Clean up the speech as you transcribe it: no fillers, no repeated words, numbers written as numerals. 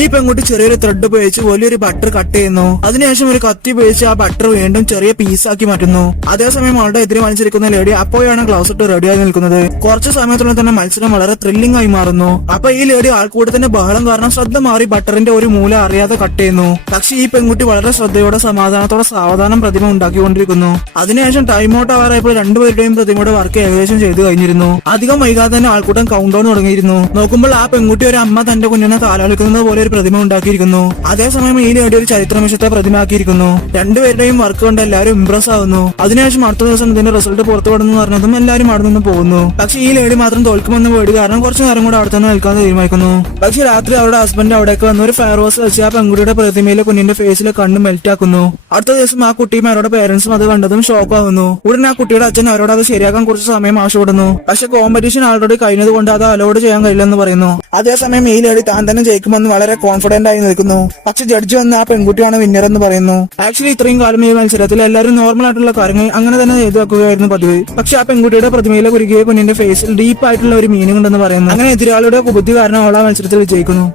ഈ പെൺകുട്ടി ചെറിയൊരു ത്രെഡ് ഉപയോഗിച്ച് വലിയൊരു ബട്ടർ കട്ട് ചെയ്യുന്നു. അതിനുശേഷം ഒരു കത്തി ഉപയോഗിച്ച് ആ ബട്ടർ വീണ്ടും ചെറിയ പീസാക്കി മാറ്റുന്നു. അതേസമയം അവളുടെ എതിരെ മത്സരിക്കുന്ന ലേഡി അപ്പോഴാണ് ഗ്ലൗസ് ഇട്ട് റെഡിയായി നിൽക്കുന്നത്. കുറച്ച് സമയത്തുള്ളിൽ തന്നെ മത്സരം വളരെ ത്രില്ലിംഗ് ആയി മാറുന്നു. അപ്പൊ ഈ ലേഡി ആൾക്കൂട്ടത്തിന്റെ ബഹളം കാരണം ശ്രദ്ധ മാറി ബട്ടറിന്റെ ഒരു മൂല അറിയാതെ കട്ട് ചെയ്യുന്നു. പക്ഷെ ഈ പെൺകുട്ടി വളരെ ശ്രദ്ധയോടെ സമാധാനത്തോടെ സാവധാനം പ്രതിമ ഉണ്ടാക്കിക്കൊണ്ടിരിക്കുന്നു. അതിനുശേഷം ടൈം ഔട്ട് ആവാറായപ്പോൾ രണ്ടുപേരുടെയും പ്രതിമയുടെ വർക്ക് ഏകദേശം ചെയ്തു കഴിഞ്ഞിരുന്നു. അധികം വൈകാതെ തന്നെ ആൾക്കൂട്ടം കൗണ്ട് ഡൗൺ തുടങ്ങിയിരുന്നു. നോക്കുമ്പോൾ ആ പെൺകുട്ടി ഒരു അമ്മ തന്റെ കുഞ്ഞിനെ താലോലിക്കുന്നത് പോലെ ഒരു പ്രതിമ ഉണ്ടാക്കിയിരിക്കുന്നു. അതേസമയം ഈ ലേഡി ഒരു ചരിത്രനിമിഷത്തെ പ്രതിമയാക്കിയിരിക്കുന്നു. രണ്ടുപേരുടെയും വർക്ക് കൊണ്ട് എല്ലാവരും ഇംപ്രസ് ആവുന്നു. അതിനുശേഷം അടുത്ത ദിവസം ഇതിന്റെ റിസൾട്ട് പുറത്തു വിടുന്നു പറഞ്ഞതും എല്ലാവരും അവിടെ നിന്ന് പോകുന്നു. പക്ഷെ ഈ ലേഡി മാത്രം തോൽക്കുമെന്ന് പേടി കാരണം കുറച്ചു നേരം കൂടെ അവിടെ തന്നെ നിൽക്കാൻ തീരുമാനിക്കുന്നു. പക്ഷെ രാത്രി അവരുടെ ഹസ്ബൻഡ് അവിടേക്ക് വന്ന് ഒരു ഫയർ വാസ് വെച്ച് ആ പെൺകുട്ടിയുടെ പ്രതിമയിലെ കുഞ്ഞിന്റെ ഫേസിലെ കണ്ണ് മെൽറ്റ് ആക്കുന്നു. അടുത്ത ദിവസം ആ കുട്ടിയും അവരുടെ പേരൻസും അത് കണ്ടതും ഷോക്ക് ആവുന്നു. ഉടനെ ആ കുട്ടിയുടെ അച്ഛൻ അവരോട് അത് ശരിയാക്കാൻ കുറച്ച് സമയം ആവശ്യപ്പെടുന്നു. പക്ഷെ കോമ്പറ്റീഷൻ ആൾറെഡി കഴിഞ്ഞത് കൊണ്ട് അത് അലോഡ് ചെയ്യാൻ കഴിയില്ലെന്ന് പറയുന്നു. അതേസമയം ഈ ലേഡി താൻ തന്നെ ജയിക്കുമെന്ന് വളരെ കോൺഫിഡന്റ് ആയി നിൽക്കുന്നു. പക്ഷെ ജഡ്ജി വന്ന് ആ പെൺകുട്ടിയാണ് വിന്നർ എന്ന് പറയുന്നു. ആക്ച്വലി ഇത്രയും കാലം ഈ മത്സരത്തിൽ എല്ലാവരും നോർമൽ ആയിട്ടുള്ള കാര്യങ്ങൾ അങ്ങനെ തന്നെ ചെയ്തു വെക്കുകയായിരുന്നു പതിവ്. പക്ഷെ ആ പെൺകുട്ടിയുടെ പ്രതിമയിലെ കുരുകിയ കുഞ്ഞിന്റെ ഫേസിൽ ഡീപ്പ് ആയിട്ടുള്ള ഒരു മീനിങ് ഉണ്ടെന്ന് പറയുന്നു. അങ്ങനെ എതിരാളിയുടെ ബുദ്ധി കാരണം അവൾ ആ മത്സരത്തിൽ വിജയിക്കുന്നു.